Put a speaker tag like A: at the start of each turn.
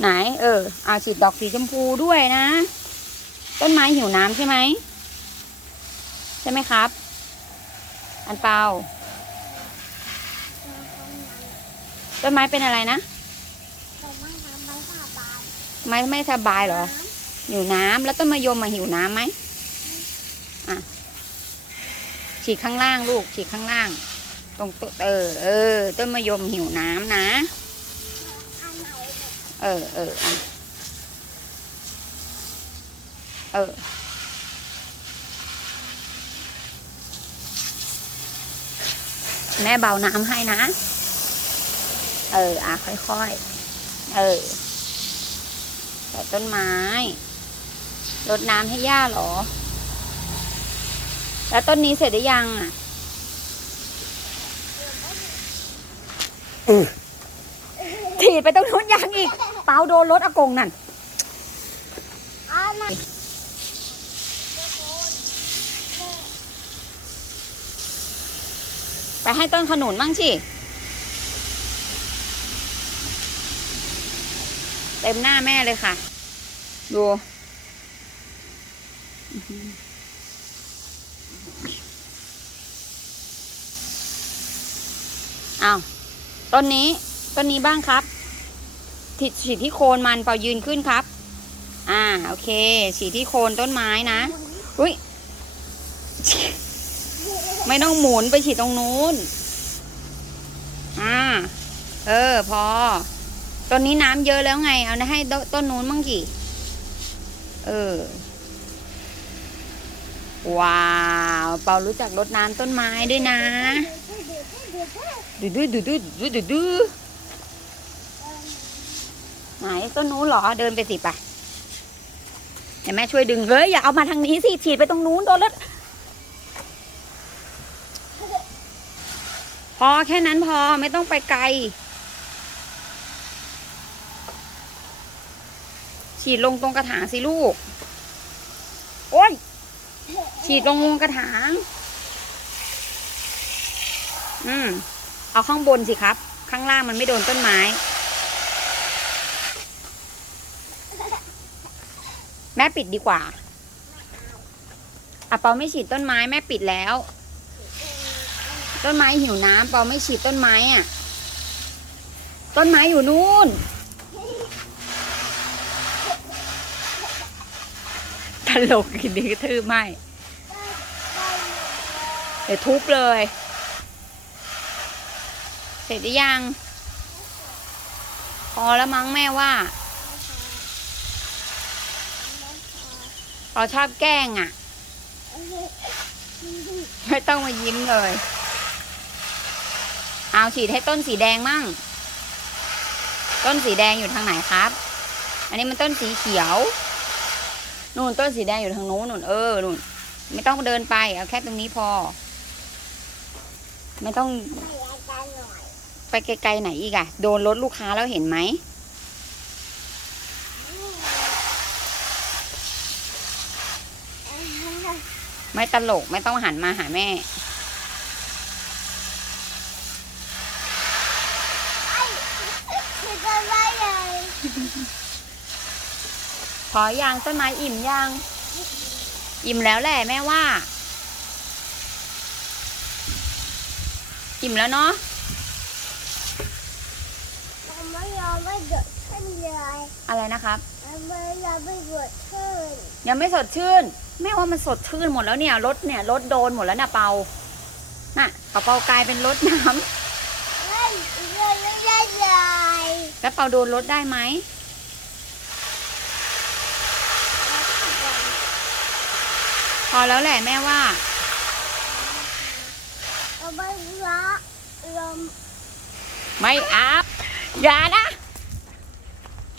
A: ไหน เออเอาฉีดดอกสีชมพูด้วยนะ ต้นไม้หิวน้ำใช่ไหมใช่ไหมครับ อันเปาต้นไม้เป็นอะไรนะไม้ไม่สบายเหรอหิวน้ำแล้วต้นมะยมมาหิวน้ำไหมอะฉีดข้างล่างลูกฉีดข้างล่าง ตรงต้นเออเออ ต้นมะยมหิวน้ำนะ เออเอออะเออแม่เบาน้ำให้นะ เออ อะ ค่อยๆ เออใส่ต้นไม้รดน้ำให้ย่าเหรอ แล้วต้นนี้เสร็จหรือยังอะถีบไปตรงนู้นยังอีก เปาโดนรถอากงนั่นไปให้ต้นขนุนมั่งสิเต็มหน้าแม่เลยค่ะ ดูอื้อหืออ้าวต้นนี้ต้นนี้บ้างครับ ฉีดฉีที่โคนมันเป่ายืนขึ้นครับ อ่าโอเค ฉีดที่โคนต้นไม้นะอุ้ยไม่ต้องหมุนไปฉีดตรงนู้น อ่า เออ พอ ต้นนี้น้ำเยอะแล้วไง เอาให้ต้นต้นนู้นมั่งกี่ เออ ว้าว เปารู้จักรดน้ำต้นไม้ด้วยนะดื้อดื้อดื้อดื้อดื้อดื้อดื้อ ไหนต้นนู้นเหรอเดินไปสิไปเดี๋ยวแม่ช่วยดึงเฮ้ยอย่าเอามาทางนี้สิฉีดไปตรงนู้นโดนรถพอแค่นั้นพอไม่ต้องไปไกล ฉีดลงตรงกระถางสิลูก โอ้ย ฉีดลงลงกระถาง อืม เอาข้างบนสิครับ ข้างล่างมันไม่โดนต้นไม้ แม่ปิดดีกว่าอะเปาไม่ฉีดต้นไม้แม่ปิดแล้ว ต้นไม้หิวน้ำเปาไม่ฉีดต้นไม้อะ ต้นไม้อยู่นู่นตลกอีกดีทืบไม่เดี๋ยวทุบเลย เสร็จหรือยัง พอแล้วมั้งแม่ว่า เราชอบแกล้งอะ ไม่ต้องมายิ้มเลย เอาฉีดให้ต้นสีแดงมั่ง ต้นสีแดงอยู่ทางไหนครับ อันนี้มันต้นสีเขียว นู่นต้นสีแดงอยู่ทางโน้นนู่นเออนู่น ไม่ต้องเดินไป เอาแค่ตรงนี้พอ ไม่ต้องไปไกลๆไหนอีกอะโดนรถลูกค้าแล้วเห็นไหม ไม่ตลกไม่ต้องหันมาหาแม่ พอยางต้นไม้อิ่มยัง อิ่มแล้วแหละแม่ว่า อิ่มแล้วเนาะ
B: ไม่ยอมไม่เกิดขึ้นเลย
A: อะไรนะครับ
B: ไม่ยอมไม่เกิดขึ้น
A: ยังไม่สดชื่น แม่ว่ามันสดชื่นหมดแล้วเนี่ยรถเนี่ยรถโดนหมดแล้วนะเปา น่ะเปาเปากลายเป็นรถน้ำ
B: ไม่เลยไม่ได้เลย
A: แล้วเปาโดนรถได้ไหมพอแล้วแหละแม่ว่า
B: เราไม่รักลม
A: ไม่อัพอย่านะ